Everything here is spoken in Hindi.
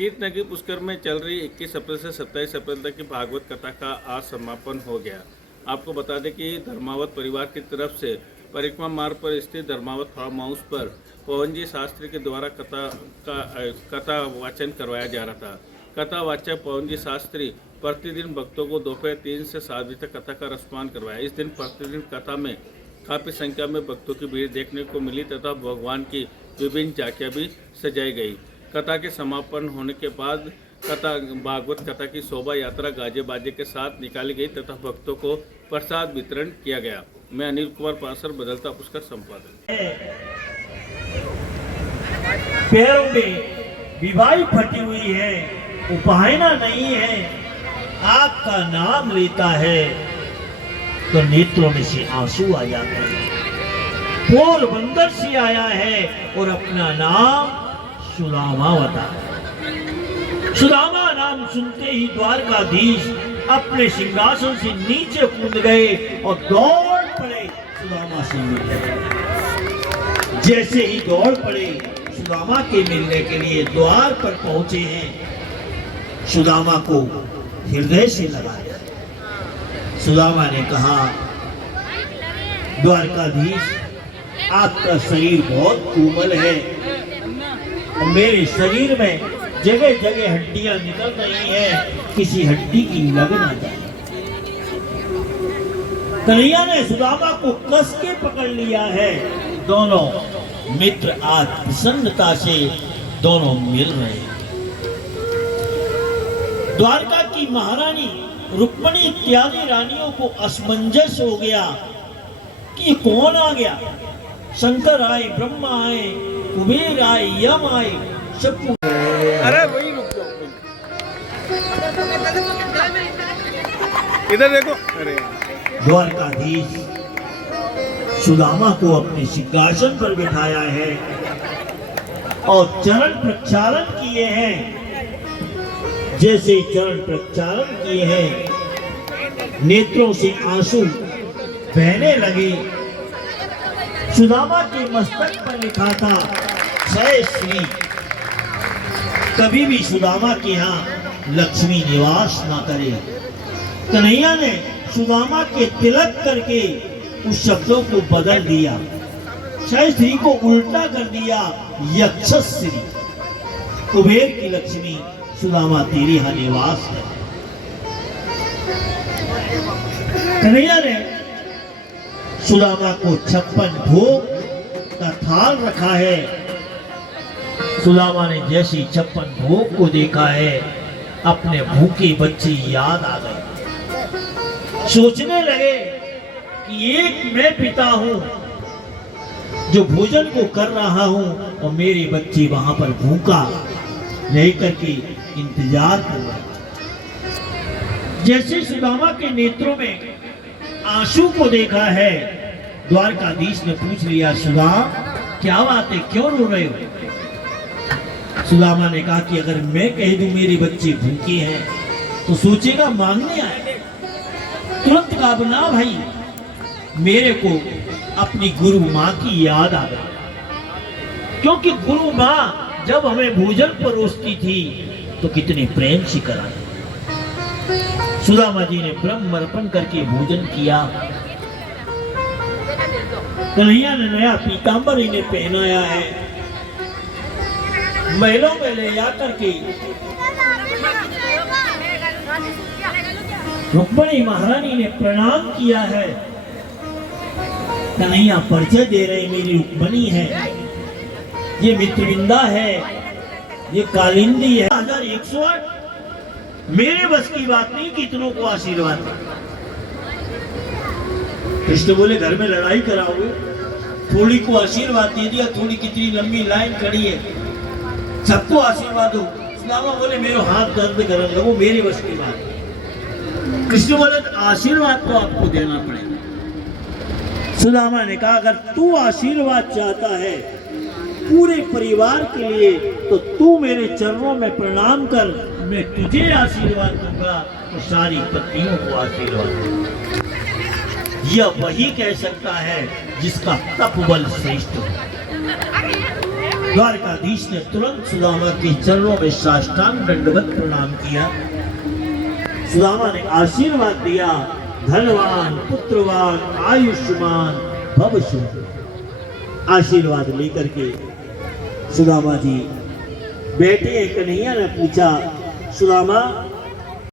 तीर्थनगरी पुष्कर में चल रही 21 अप्रैल से 27 अप्रैल तक की भागवत कथा का आज समापन हो गया। आपको बता दें कि धर्मावत परिवार की तरफ से परिक्रमा मार्ग पर स्थित धर्मावत फार्म हाउस पर पवन जी शास्त्री के द्वारा कथा वाचन करवाया जा रहा था। कथा वाचक पवन जी शास्त्री प्रतिदिन भक्तों को दोपहर 3 से 7 बजे तक कथा का रसपान करवाया। इस दिन प्रतिदिन कथा में काफ़ी संख्या में भक्तों की भीड़ देखने को मिली तथा भगवान की विभिन्न झांकियाँ भी सजाई गई। कथा के समापन होने के बाद भागवत कथा की शोभा यात्रा गाजे बाजे के साथ निकाली गई तथा भक्तों को प्रसाद वितरण किया गया। मैं अनिल कुमार पासर, बदलता पुष्कर संपादक। पैरों में विवाही फटी हुई है, उपायना नहीं है, आपका नाम लेता है तो नेत्रों में से आंसू आ जाते हैं। पोरबंदर से आया है और अपना नाम सुदामा बताया। सुदामा नाम सुनते ही द्वारकाधीश अपने सिंहासन से नीचे कूद गए और दौड़ पड़े सुदामा से मिलने। जैसे ही दौड़ पड़े सुदामा के मिलने के लिए द्वार पर पहुंचे हैं, सुदामा को हृदय से लगाया। सुदामा ने कहा, द्वारकाधीश आपका शरीर बहुत कोमल है और मेरे शरीर में जगह जगह हड्डियां निकल रही हैं, किसी हड्डी की लग ना जाए। कन्हैया ने सुदामा को कस के पकड़ लिया है। दोनों मित्र आज प्रसन्नता से दोनों मिल रहे हैं। द्वारका की महारानी रुक्मिणी इत्यादि रानियों को असमंजस हो गया कि ये कौन आ गया। शंकर आए, ब्रह्मा आए, कुबेर आए, यम आए, सब। अरे वही रुक जाओ, इधर देखो। अरे द्वारकाधीश सुदामा को अपने सिंहासन पर बिठाया है और चरण प्रक्षालन किए हैं। जैसे ही चरण प्रक्षालन किए हैं, नेत्रों से आंसू बहने लगे। सुदामा के मस्तक पर लिखा था जय श्री। कभी भी सुदामा के यहाँ लक्ष्मी निवास ना करे। कन्हैया ने सुदामा के तिलक करके उस शब्दों को बदल दिया। जय श्री को उल्टा कर दिया यक्षश्री। कुबेर की लक्ष्मी सुदामा तेरी यहाँ निवास है। कन्हैया ने सुदामा को 56 भोग का थाल रखा है। सुदामा ने जैसे 56 भोग को देखा है, अपने भूखे बच्चे याद आ गए। सोचने लगे कि एक मैं पिता हूं जो भोजन को कर रहा हूं और मेरे बच्चे वहां पर भूखा रह करके इंतजार कर रहे। जैसे सुदामा के नेत्रों में आंसू को देखा है, द्वारकाधीश ने पूछ लिया, सुदामा क्या बात है, क्यों रो रहे हो। सुदामा ने कहा कि अगर मैं कह दूं मेरे बच्चे भूखे हैं तो सोचेगा मांगने आए। तुरंत कहा, ना भाई, मेरे को अपनी गुरु माँ की याद आ गई, क्योंकि गुरु माँ जब हमें भोजन परोसती थी तो कितने प्रेम से कराया। सुदामा जी ने ब्रह्म अर्पण करके भोजन किया। कन्हैया ने नया पीतांबर इन्हें पहनाया है। महलों में ले जाकर के रुक्मिणी महारानी ने प्रणाम किया है। कन्हैया परिचय दे रहे, मेरी रुक्मिणी है, ये मित्रविंदा है, ये कालिंदी है। 1108 मेरे बस की बात नहीं, कितनों को आशीर्वाद। कृष्ण बोले, घर में लड़ाई कराओगे, थोड़ी को आशीर्वाद दे दिया, थोड़ी कितनी लंबी लाइन खड़ी है, सबको आशीर्वाद दो। सुदामा बोले, मेरे हाथ दर्द करने लगो, मेरे बस की बात। कृष्ण बोले, आशीर्वाद तो आपको देना पड़ेगा। सुदामा ने कहा, अगर तू आशीर्वाद चाहता है पूरे परिवार के लिए तो तू मेरे चरणों में प्रणाम कर, मैं तुझे आशीर्वाद दूंगा तो सारी पत्नियों को आशीर्वाद दूंगा। यह वही कह सकता है जिसका तप बल श्रेष्ठ हो। द्वारकाधीश ने तुरंत सुदामा के चरणों में साष्टांग दंडवत प्रणाम किया। सुदामा ने आशीर्वाद दिया, धनवान, पुत्रवान, आयुष्मान भव शुभ। आशीर्वाद लेकर के सुदामा जी बेटे कन्हैया ने पूछा, सुदामा